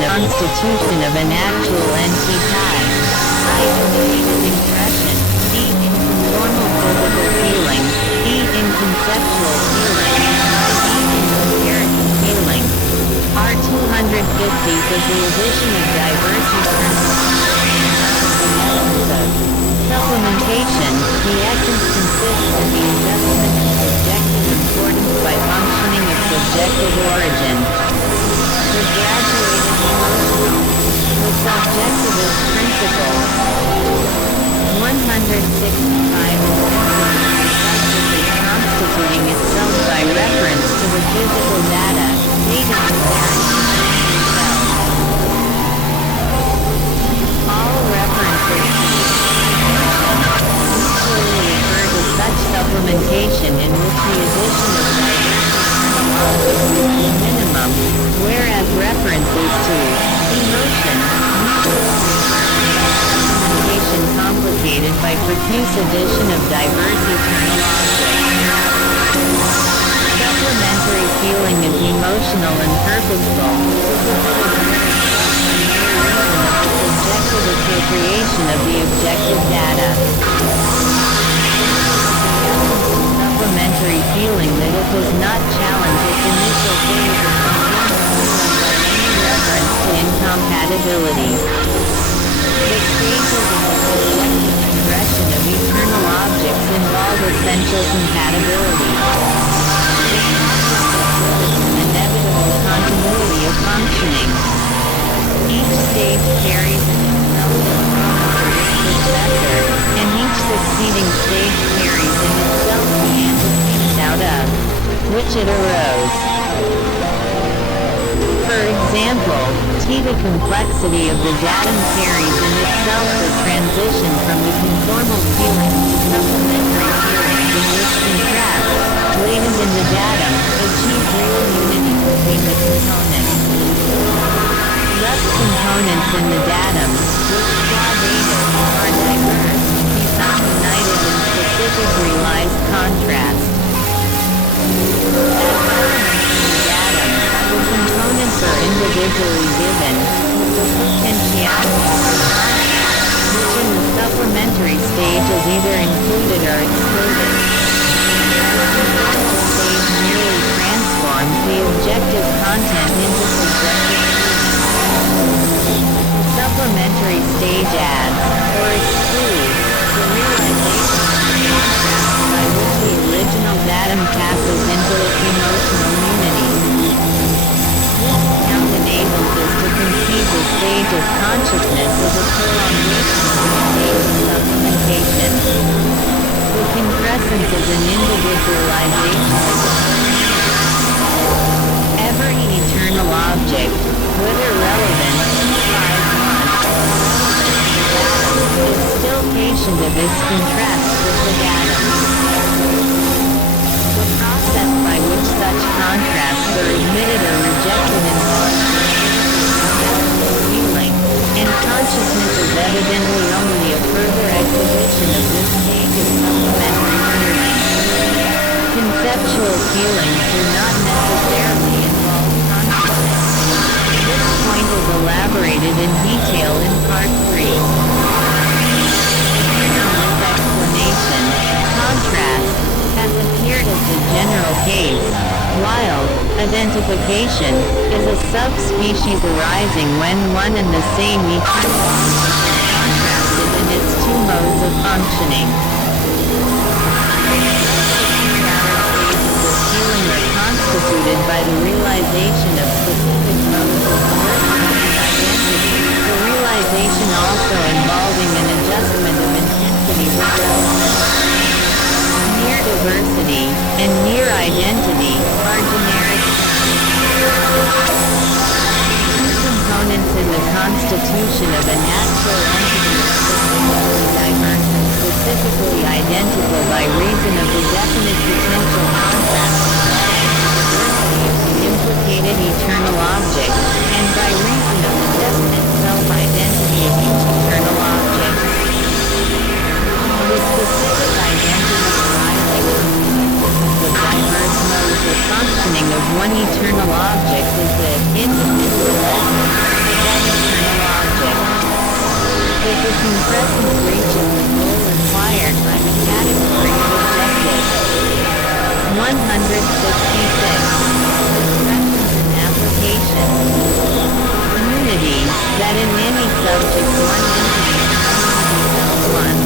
constitution of an actual entity. I impression, D in normal physical feeling, E in conceptual feeling, E in coherent feeling. R250 is the addition of diverse supplementation. The essence consists in the adjustment of subjective importance by functioning of subjective origin. The graduated emotional. The subjectivist principle. 165 is constituting itself by reference to the physical data, data all references usually refer to such supplementation in which the addition of is the minimum, whereas references to emotion supplementation complicated by profuse addition of diverse eternal objects. Supplementary feeling is emotional and purposeful. Subjective appropriation of the objective data. Supplementary feeling that it does not challenge its initial phase of any reference to incompatibility. The stages of the subjective expression of eternal objects involve essential compatibility. Inevitable continuity of functioning. Each stage carries in itself its successor, and each succeeding stage carries in itself the antecedent out of which it arose. For example, the complexity of the datum carries in itself the transition from the conformal feeling to supplementary feelings in which contrast, latent in the datum, achieve real unity between the components. Thus components in the datum, which draw data, are diverse, become united in specific realized contrast. As elements in the datum, the components are individually given, with the potentiality, which in the supplementary stage is either included or excluded. The conformal stage merely transforms the objective content into subjective feeling. The supplementary stage adds, or excludes, the realization of the contrast by which the original datum passes into its emotional unity. This account enables us to conceive the stage of consciousness as a prolongation of the stage of supplementation. The concrescence is an individualization of the every eternal object, whether relevant, is still patient of its contrast with the datum. The process by which such contrasts are admitted or rejected involves feeling, and consciousness is evidently only a further exhibition of this stage of supplementary feeling. Conceptual feelings do not necessarily involve consciousness. This point is elaborated in detail in Part 3. Explanation, contrast, has appeared as the general case, while identification is a subspecies arising when one and the same eternal object is contrasted in its two modes of functioning. Feeling are constituted by the realization of specific modes of diversity and identity, the realization also involving an adjustment of intensity with relevance. Near diversity and near identity are generic components in the constitution of a natural entity specifically diverse and specifically identical by reason of the definite potential contrast of the implicated eternal object, and by reason of the definite self-identity of each eternal object. The specific identity arising from the diverse modes of functioning of one eternal object is the individual that in any subject one entity is one.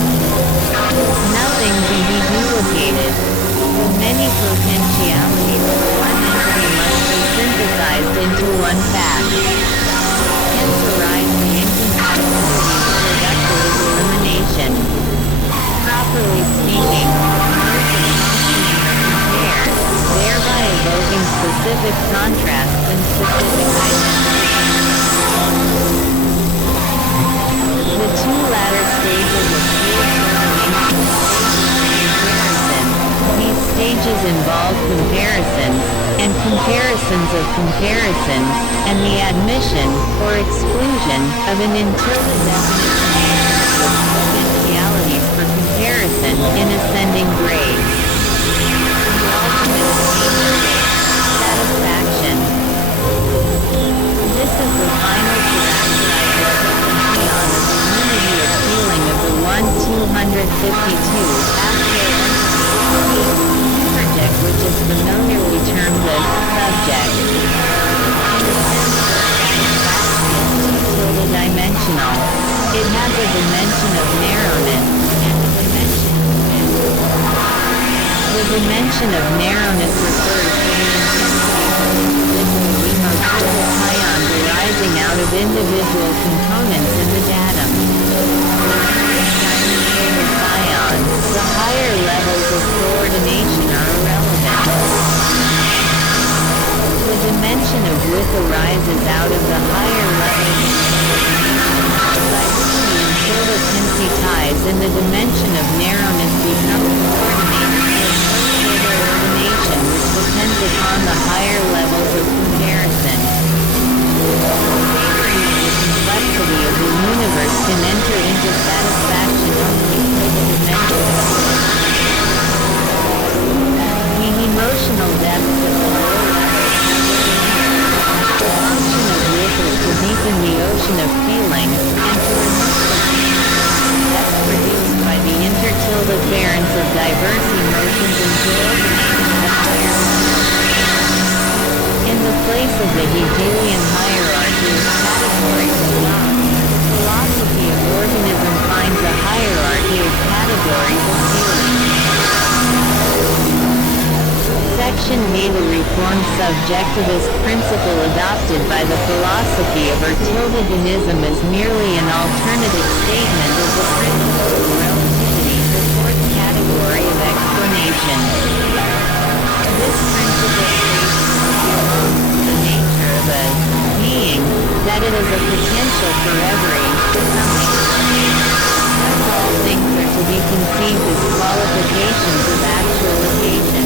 Nothing can be duplicated. The many potentialities of one entity must be synthesized into one fact. Hence arise the incompatibilities productive of elimination. Properly speaking, modes of functioning are compared, thereby evoking specific contrasts and specific identifications. The two latter stages of field coordination comparison. These stages involve comparisons, and comparisons of comparisons, and the admission, or exclusion, of an untilted definition of potentialities for comparison in ascending grades. The ultimate stage, satisfaction. This is the final characteristic of the unity of feeling of the 1-252 subject, which is familiarly termed as subject. In the sense of dimensional, it has a dimension of narrowness and a dimension of width. The dimension of narrowness refers to the intensity of individual emotional ions arising out of individual components in the datum. The higher levels of coordination are irrelevant. The dimension of width arises out of the higher levels of coordination until the tensy ties in the dimension of narrowness become coordinated with coordination which depends upon the higher levels of comparison. Savoring of the complexity of the universe can enter into satisfaction only through the dimension of width. The emotional depths of the lower levels. The function of width is to deepen the ocean of feeling, and to remove the that's produced by the intertilde-ference of diverse emotions and to originate the higher levels. In the place of the Hegelian hierarchy of categories of thought, the philosophy of organism finds a hierarchy of categories of feeling. Section B. The reformed subjectivist principle adopted by the philosophy of utilitarianism is merely an alternative statement of the principle of relativity, the fourth category of explanation. This principle states the nature of a being, that it is a potential for every becoming. Thus all things are to be conceived as qualifications of actualization.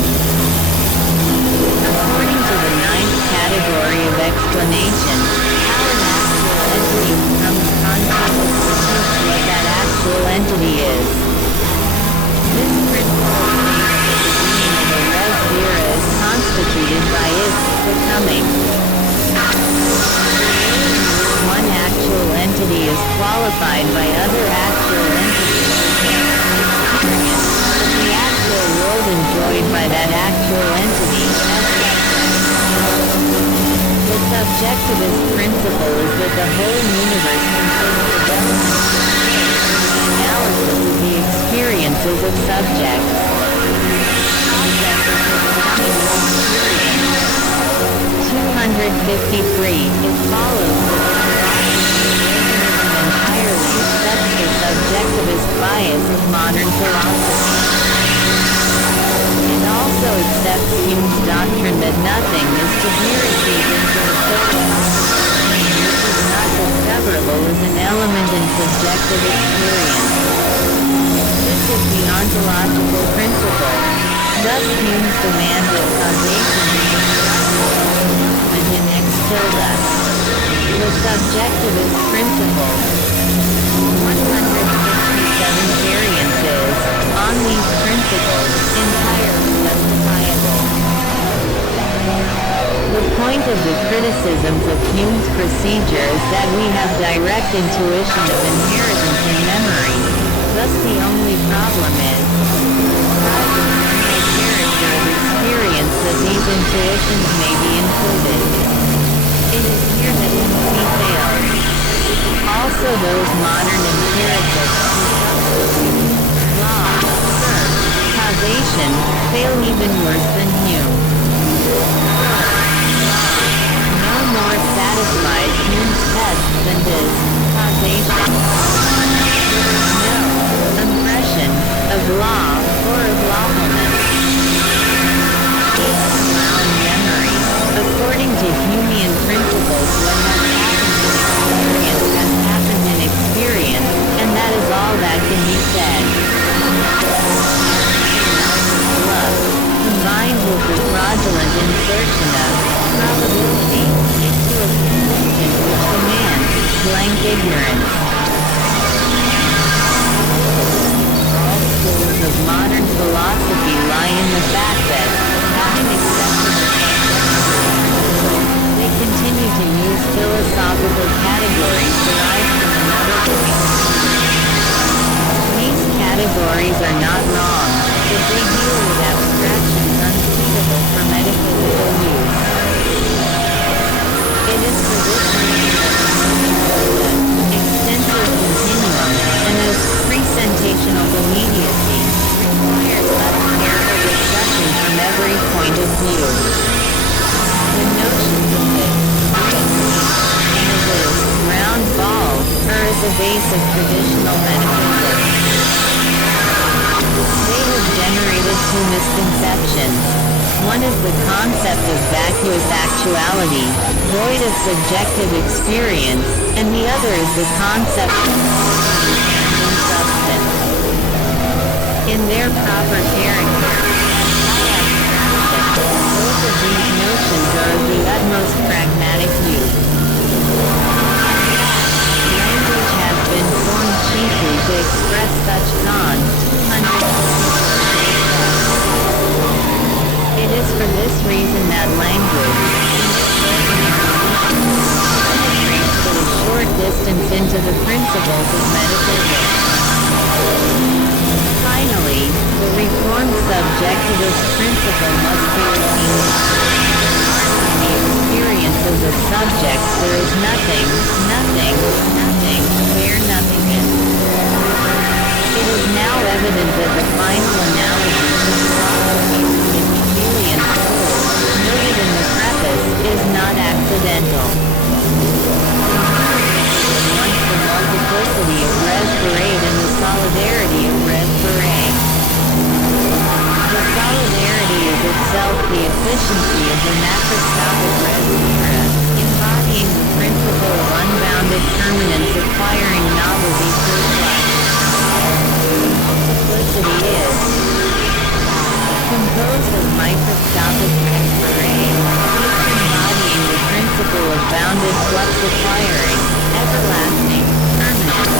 According to the ninth category of explanation, how an actual entity becomes conscious perceives what that actual entity is. This principle states that the being of a res vera is constituted by its becoming. One actual entity is qualified by other actual entities experience, but the actual world enjoyed by that actual entity as the subjectivist principle is that the whole universe contains the elements of the analysis of the experiences of subjects. Object is the becoming experience. 253. It follows that the entirely accepts the subjectivist bias of modern philosophy. It also accepts Hume's doctrine that nothing is to be received into the philosophy which is not discoverable as an element in subjective experience. This is the ontological principle. Thus Hume's demand that causation be in ex tilde. The subjectivist principle. 167 variances, on these principles, entirely justifiable. The point of the criticisms of Hume's procedure is that we have direct intuition of inheritance in memory. Thus the only problem is the character of experience that these intuitions may be included. It is here that he fails. modern empiricists law, search, causation, fail even worse than Hume. No more satisfies Hume's test than does causation. No impression of law or of lawfulness. Allowing memory, according to Humean principles, what has happened in experience, and that is all that can be said. Love, combined with the fraudulent insertion of probability into a conclusion which demands blank ignorance. All schools of modern philosophy lie in the fact that, having accepted they continue to use philosophical categories derived from another point. These categories are not wrong, but they deal with abstractions unsuitable for metaphysical use. It is for this reason that the extensive continuum, and of presentational immediacy, requires such careful discussion from every point of view. The notions of this, and of this, round ball, are at the base of traditional metaphysics. They have generated two misconceptions. One is the concept of vacuous actuality, void of subjective experience, and the other is the concept of substance. In their proper character, both of these notions are of the utmost pragmatic use. Language has been formed chiefly to express such It is for this reason that language penetrates but a short distance into the principles of metaphysics. Finally, the reformed subjectivist principle must be repeated. In the experience of the subject there is nothing, where nothing is. It is now evident that the final analogy to philosophy in Hegelian school, noted in the preface, is not accidental. Once the multiplicity of res parade and the solidarity of res parade. The solidarity is itself the efficiency of the macroscopic res mira, embodying the principle of unbounded permanence acquiring novelty through flesh. Multiplicity is composed of microscopic res parade, each embodying the principle of bounded flux acquiring, everlasting, permanence.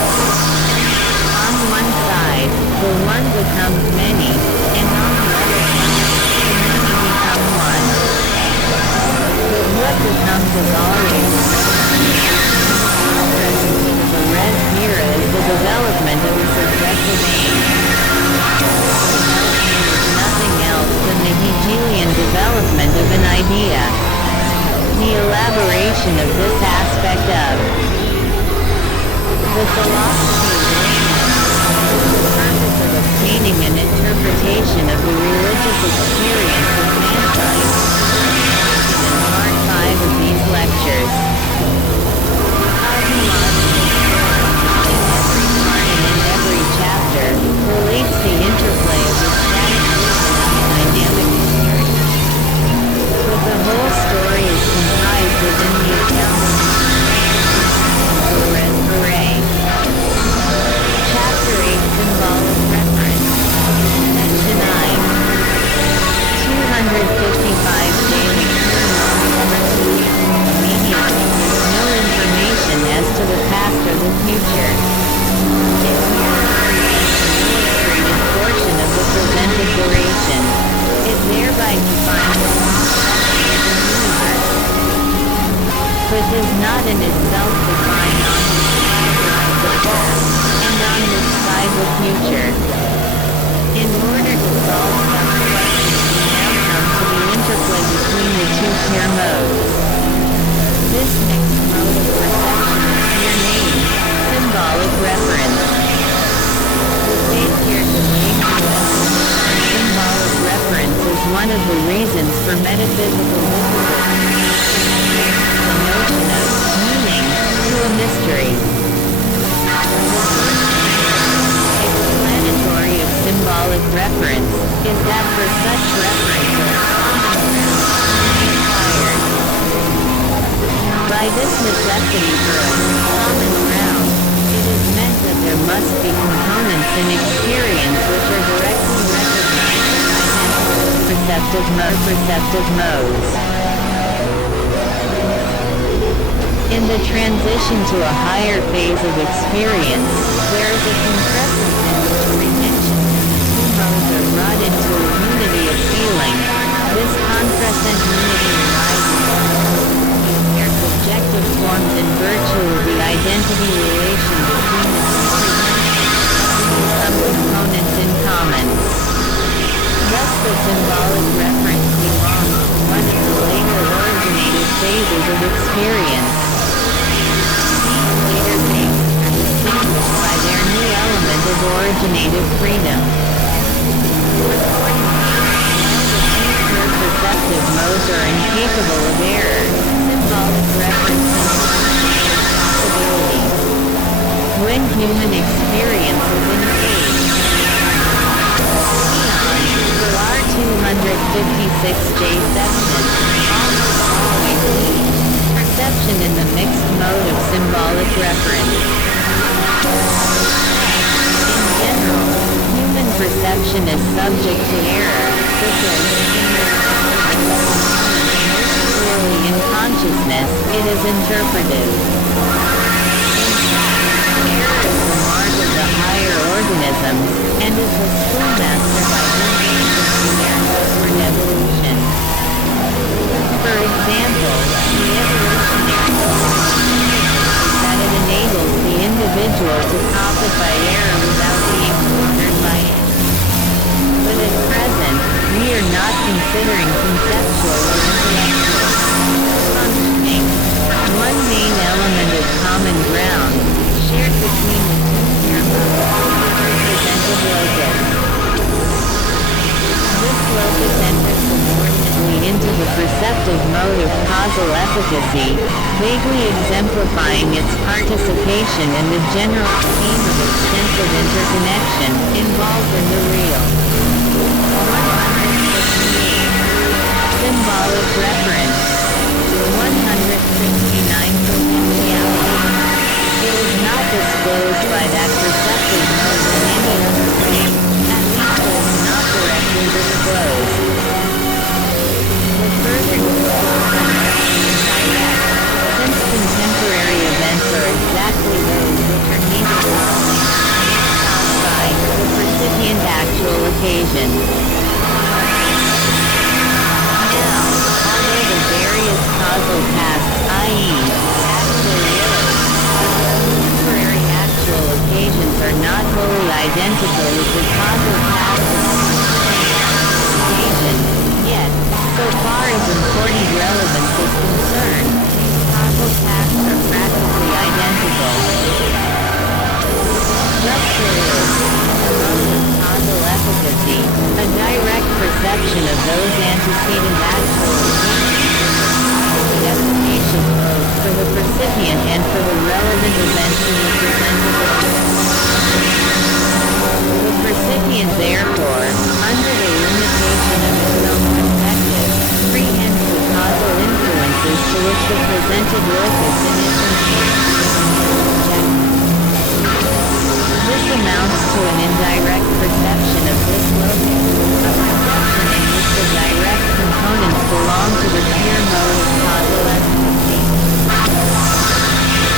On one side, the one becomes many, and on the other side, the many become one. But what becomes is always the res mira is the development of a subjective aim. Development is nothing else than the Hegelian development of an idea. The elaboration of this aspect of the philosophy of the purpose of obtaining an interpretation of the religious experience of mankind. In part 5 of these lectures. history. Explanatory of symbolic reference is that for such references, by this necessity for a common ground, it is meant that there must be components in experience which are directly recognized as identical perceptive modes. In the transition to a higher phase of experience, there is a compression in which pretensions and the two modes are brought into a unity of feeling. This concrescent unity arises from their subjective forms in virtue of the identity relation between the two pretensions and some components in common. Thus the symbolic reference belongs to one of the later originative phases of experience. These later phases are distinguished by their new element of originative freedom. Perceptive modes are incapable of error. Symbolic reference possibility. When human experience is engaged. For our 256J section, almost always leads perception in the mixed mode of symbolic reference. In general, human perception is subject to error, because clearly in consciousness, it is interpretive. Error is the mark of the higher organisms, and is the schoolmaster by whom ancients learn evolution. For example, the evolutionary that it enables the individual to profit by error without being cornered by it. But at present, we are not considering conceptual or intellectual functioning. One main element of common ground, shared between the two pure modes, is the represented locus. This locus enters subordinately into the perceptive mode of causal efficacy, vaguely exemplifying its participation in the general scheme of extensive interconnection involved in the real. Symbolic reference. 169 potentiality. It is not disclosed by that perceptive mode in any other way, at least it is not directly disclosed. The further disclosure must be indirect, since contemporary events are exactly those which are neither causing nor caused by the percipient actual occasion. Now, although the various causal paths, i.e., actual contemporary actual occasions are not wholly identical with the causal paths of the occasion, yet, so far as important relevance is concerned, these causal paths are practically identical. Thus there is, in the mode of causal efficacy, a direct perception of those antecedent actual occasions in the efficacious mode for the percipient and for the relevant events in the presented object. The percipient therefore, under the limitation of its own perspective, prehends the causal influences to which the presented locus in its object. This amounts to an indirect perception of this locus, a perception in which the direct components belong to the pure mode of causal efficacy.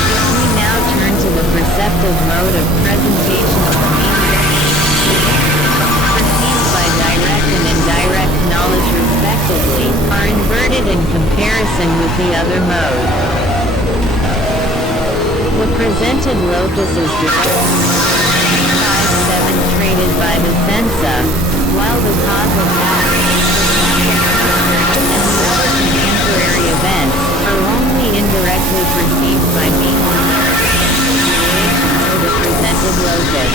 If we now turn to the perceptive mode of presentation of the meaning, perceived by direct and indirect knowledge respectively, are inverted in comparison with the other mode. The presented locus is demonstrated by the sensa, while the causal path and the other contemporary events are only indirectly perceived by means of relations to the presented locus.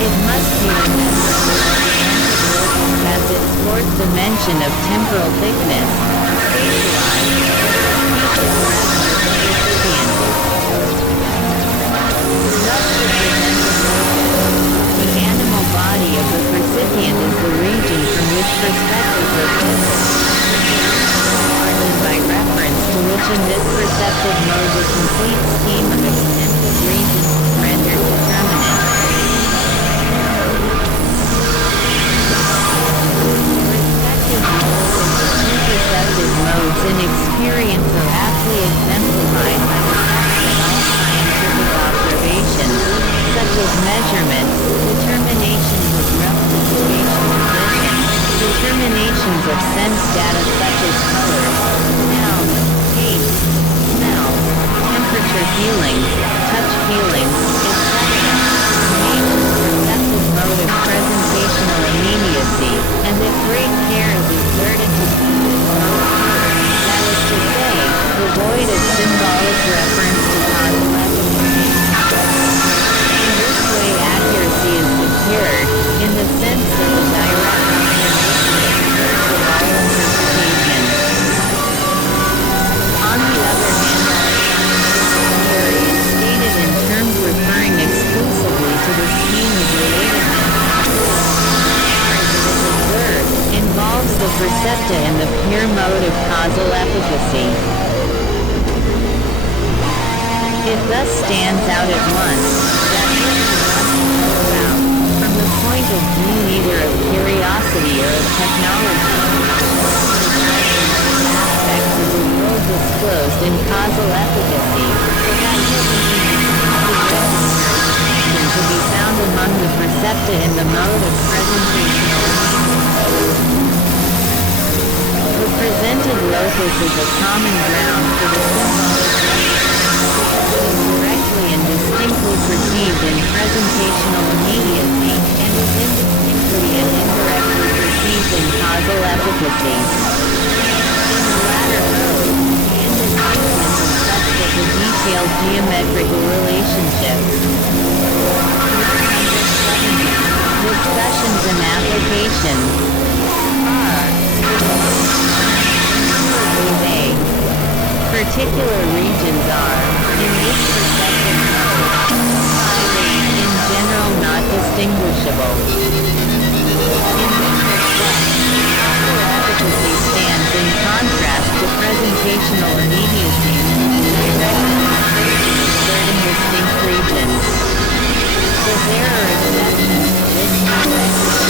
It must be remembered that the presented locus has its fourth dimension of temporal thickness, spatialized, species present with the recipient. complete scheme of extensive regions is rendered determinate. Respective roles of the two perceptive modes in experience are aptly exemplified by the fact that all scientific observations, such as measurements, determinations of relative spatial position, determinations of sense data such as colors, sounds, taste, smells, temperature feelings, touch feelings, etc., remain in the perceptive mode of presentational immediacy, and if great care is exerted to keep this mode pure, that is to say, devoid of symbolic reference to causal efficacy. In this way accuracy is secured, in the sense that the direct observation occurs with all interpretation. On the other hand, all scientific theory is stated in terms referring exclusively to the scheme of relatedness, which, as it is observed, involves the percepta in the pure mode of causal efficacy. It thus stands out at once, that what we want to know about, from the point of view neither of curiosity or of technology, aspects of the world disclosed in causal efficacy, so that to be found among the percepta in the mode of presentational immediacy. The presented locus is a common ground for the symbolic reference, because it is directly and distinctly perceived in presentational immediacy, and is indistinctly and indirectly perceived in causal efficacy. In the latter mode, the indistinction is such that the detailed geometrical relationships, discussions and applications, are vague. Particular regions are, in this perceptive mode, in general not distinguishable. In this respect, causal efficacy stands in contrast to presentational immediacy, directly certain distinct regions. But there are exceptions to this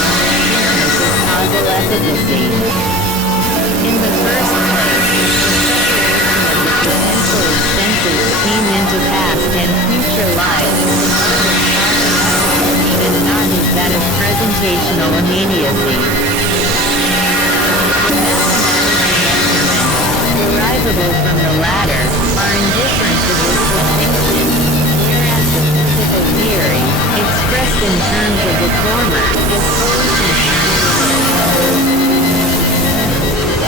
distinctness of causal efficacy. In the first place, the separation of the potential extensive scheme into past and future lives is the mode of causal efficacy and not is that of presentational immediacy. The mathematical measurements, derivable from the latter, are indifferent to this distinction, whereas the physical theory, expressed in terms of the former, is fully concerned.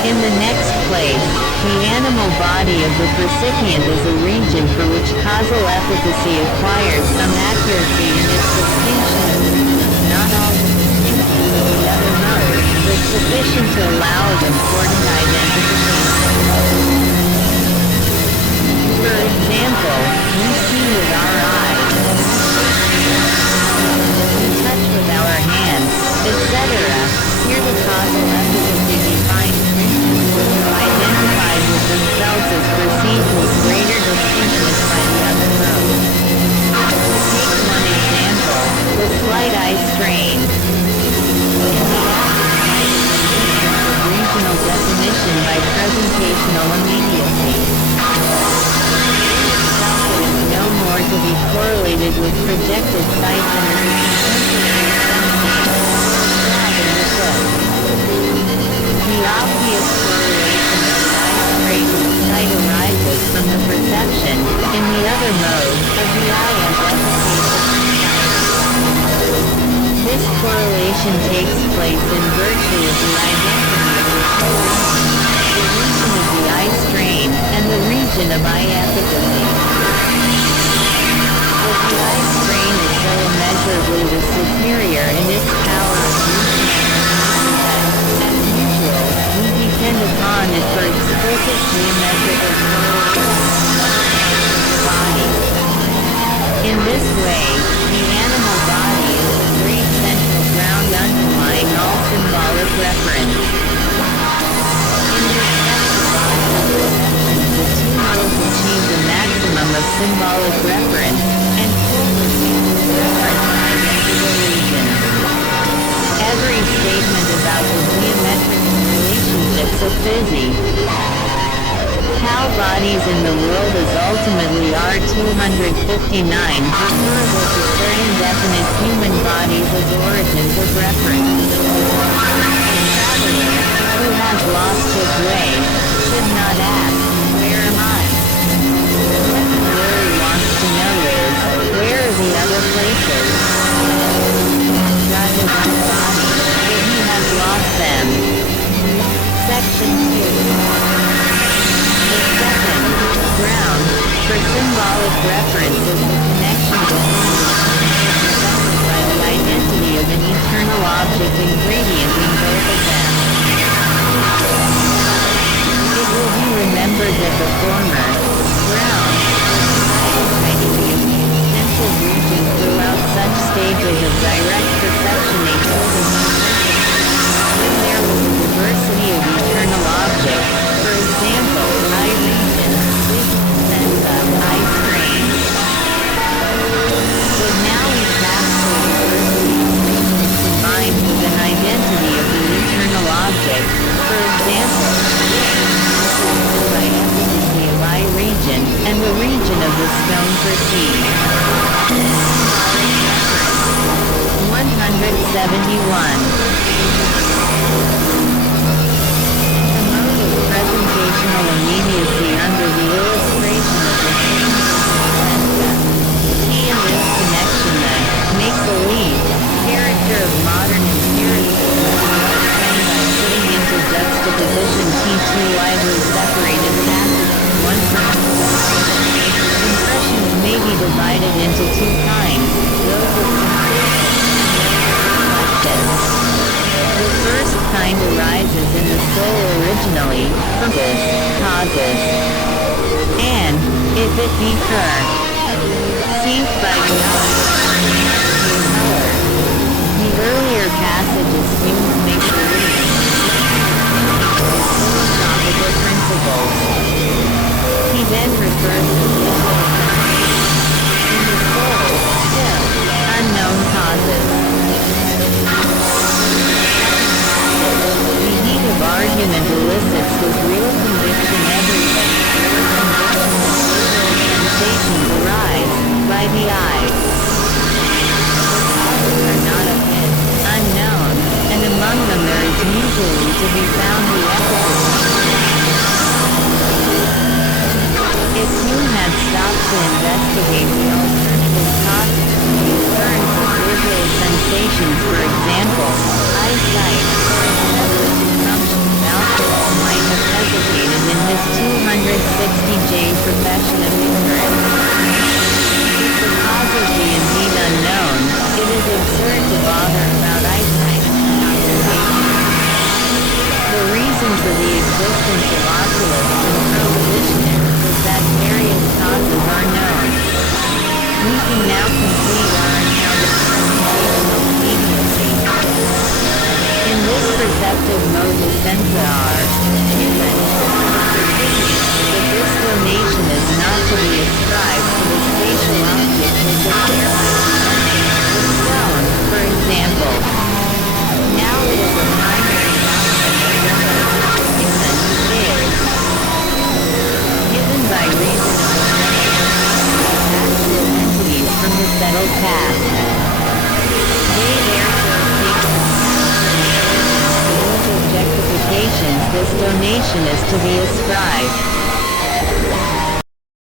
In the next place, the animal body of the percipient is a region for which causal efficacy acquires some accuracy in its distinction of regions, not all the distinctions of the other modes, but sufficient to allow of important identification. For example, we see with our eyes, we touch with our hands, etc. Here the causal efficacy defines regions which are identified with themselves as perceived with greater distinctness by the other mode. To take one example, the slight eye strain. In the absence of regional definition by presentational immediacy, it is no more to be correlated with projected sight than as a contemporary sensation, in the foot. The obvious correlation of the eye strain with sight arises from the perception, in the other mode, of the eye as efficacious sight. This correlation takes place in virtue of the identity of the two regions, the region of the eye strain, and the region of eye efficacy. But the eye strain is so immeasurably the superior in its power of regional that, as usual, we depend upon it for explicit geometrical correlation of the body. In this way, the animal body is the great central ground underlying all symbolic reference. In respect to body perceptions, the two modes achieve the maximum of of symbolic reference, and full receipt is reference identical regions. Every statement about the geometric relationships of physi. How bodies in the world is ultimately R259 referable to certain definite human bodies as origins of reference. Who has lost his way, should not ask, where am I? What he really wants to know is, where are the other places? God is his body, but he has lost them. Section 2. The second, ground, for symbolic reference is the connection by the identity of an eternal object ingredient in both of them. It will be remembered that the former, ground, identity of the extensive region throughout such stages of direct perception when there was a diversity of eternal objects, for example, eye region, visual sense of eye strain. But now we pass to a diversity of regions combined with an identity of the eternal object, for example, by efficacy of eye region, and the region of the stone perceived. 171. Presentational immediacy under the illustration of the same key in this connection then, make-believe, character of modern empiricism by putting into juxtaposition two widely separated passages, one from impressions may be divided into two kinds, those of sensation. The first kind arises in the soul originally, purpose, causes, and, if it be perceived by the color. The earlier passage assumes make-believe philosophical principles. He then refers to visual in the soul, still, unknown causes. The heat of argument elicits with real conviction everybody's real sensations arise, by the eye. The causes are not of him, unknown, and among them there is usually to be found the efficacy. If Hume had stopped to investigate the alternative causes of the occurrence of visual sensations, for example, eyesight, might have hesitated in his 260J profession of ignorance. If the causes be indeed unknown, it is absurd to bother about eyesight and observation. The reason for the existence of oculists and prohibitionists is that various causes are known. We can now complete our account of presentational immediacy. In this perceptive mode the sensa are given. But this donation is not to be ascribed to the spatial object which is thereby the stone, for example. Now it is a primary given by reason of the actual entities from the settled past. They therefore take objectifications this donation is to be ascribed.